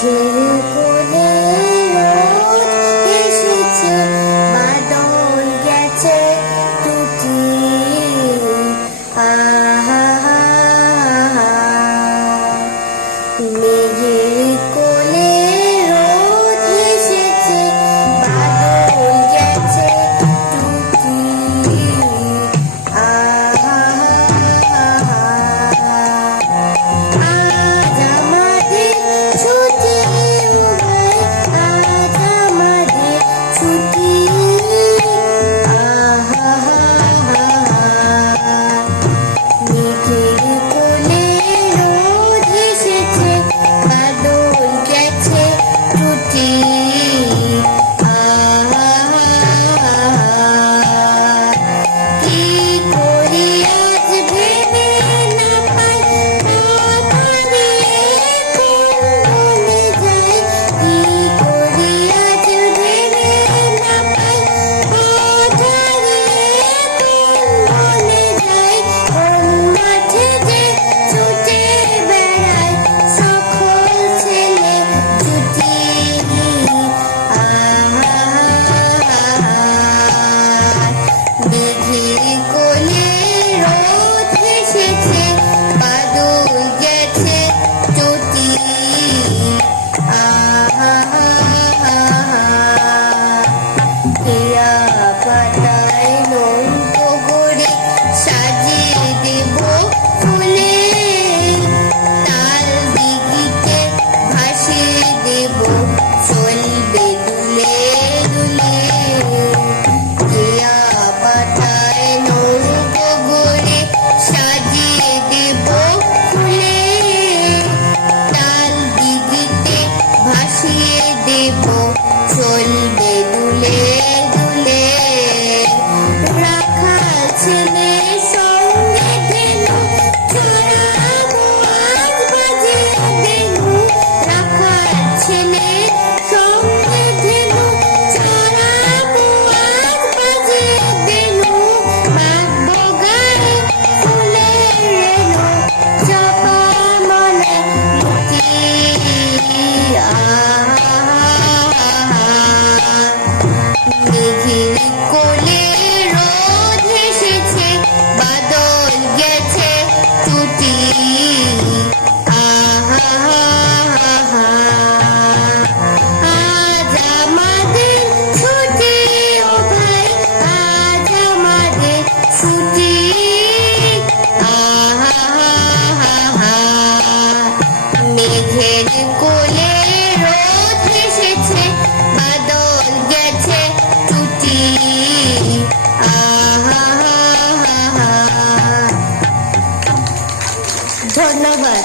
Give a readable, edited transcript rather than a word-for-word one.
মেঘের কোলে রোদ এসেছে, বাদল গেছে টুটি। মেঘের কোলে রোদ এসেছে, বাদল গেছে টুটি। আজ আমাদের ছুটি, আজ আমাদের ছুটি। মেঘের কোলে রোদ এসেছে, বাদল গেছে টুটি। কি করি আজ ভেবে না পাই, পথ হারিয়ে কোন বনে যাই। কি করি আজ ভেবে না পাই, পথ হারিয়ে কোন বনে যাই। কোন মাঠে যে ছুটে বেড়ায় সকল ছেলে জুটি। মেঘের কোলে রোদ এসেছে, বাদল গেছে টুটি। হিয়া পাতায় নৌকো গড়ে সাজিয়ে দেব ফুলে, তাল দিঘিতে ভাসিয়ে দেব চলবে দুলে দুলে। হিয়া পাতায় নৌকো গড়ে সাজিয়ে দেব ফুলে, তাল দিঘিতে ভাসিয়ে দেব চলবে দুলে দুলে। রাখাল ছেলে সঙ্গে ধেনু চড়াবো আজ বাজিয়ে দেনু। রাখাল ছেলে সঙ্গে ধেনু চড়াবো আজ বাজিয়ে দেনু। মাখবো গায়ে ফুলের রেণু, চাপা মনে মুক্তি। মেঘের কোলে রোদ এসেছে, বাদল গেছে টুটি। আজ আমাদের ছুটি ও ভাই, আজ আমাদের ছুটি। মেঘের কোলে রোদ এসেছে, বাদল গেছে টুটি। ধন্যবাদ।